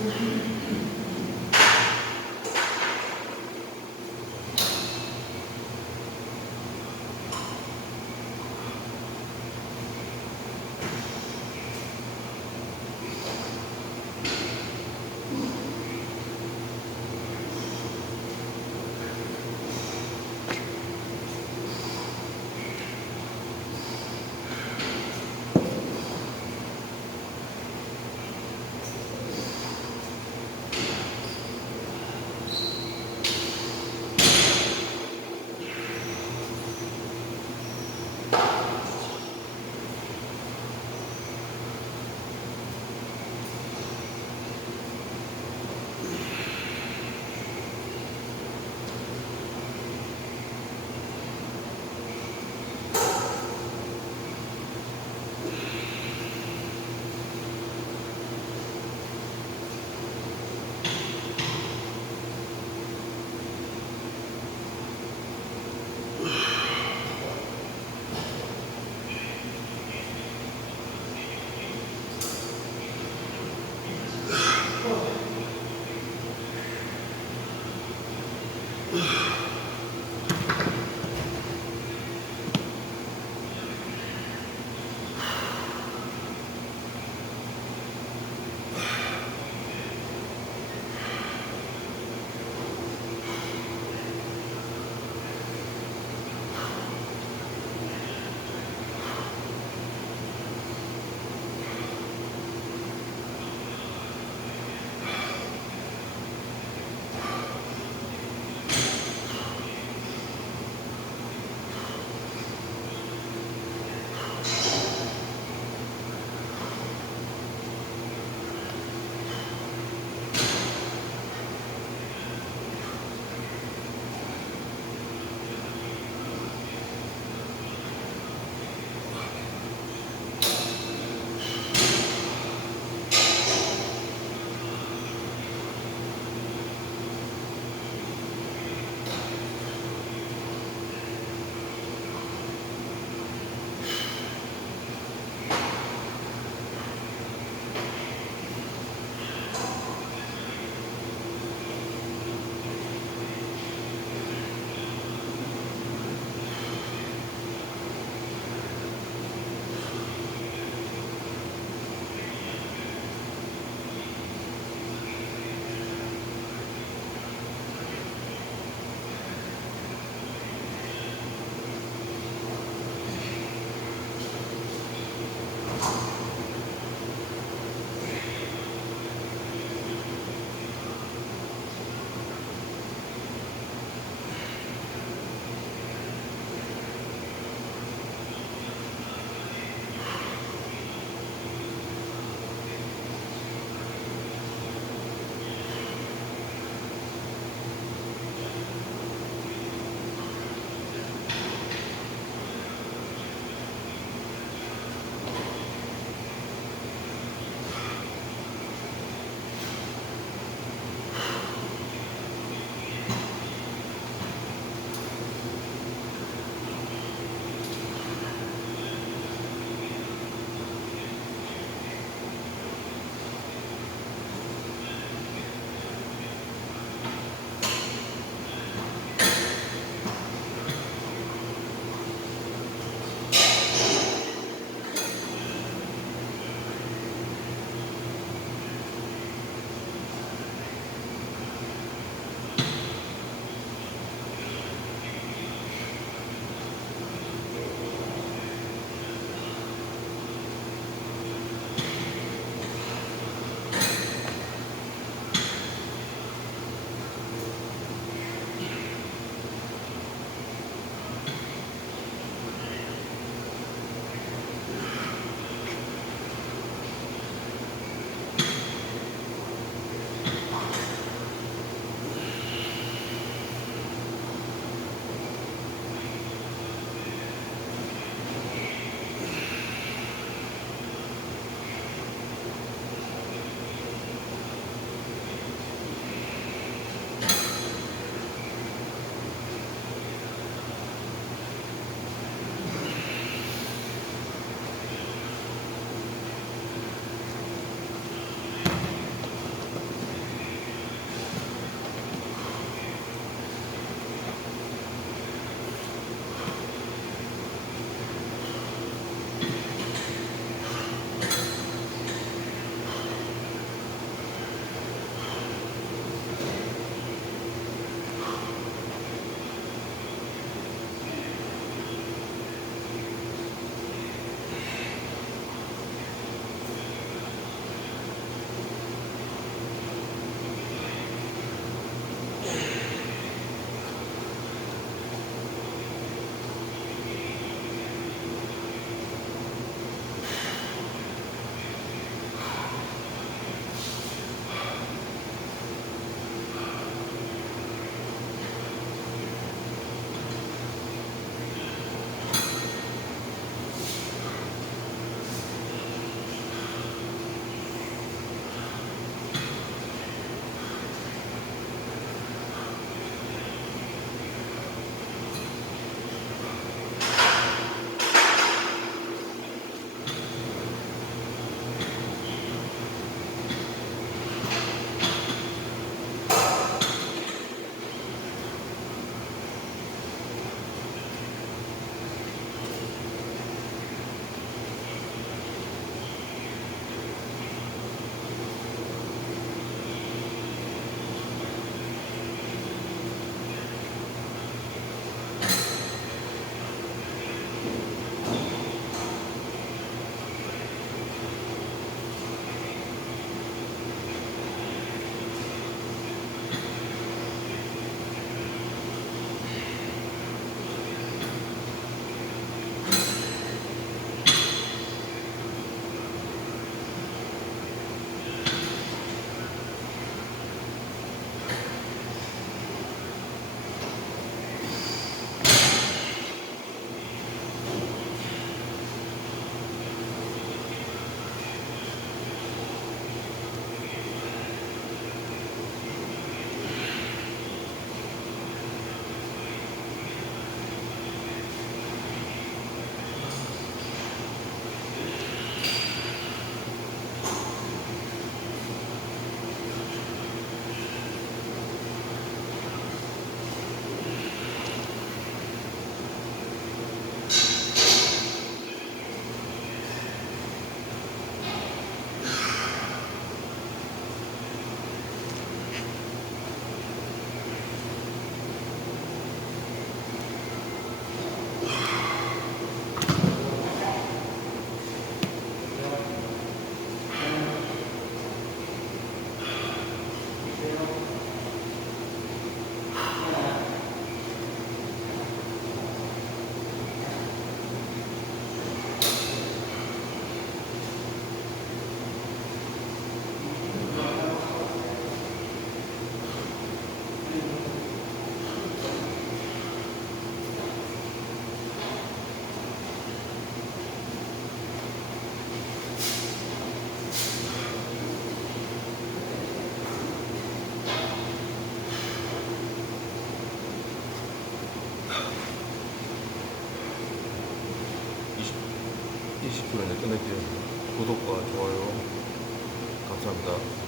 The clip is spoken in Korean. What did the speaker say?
Thank you. 20분 이내 끝낼게요. 구독과 좋아요 감사합니다.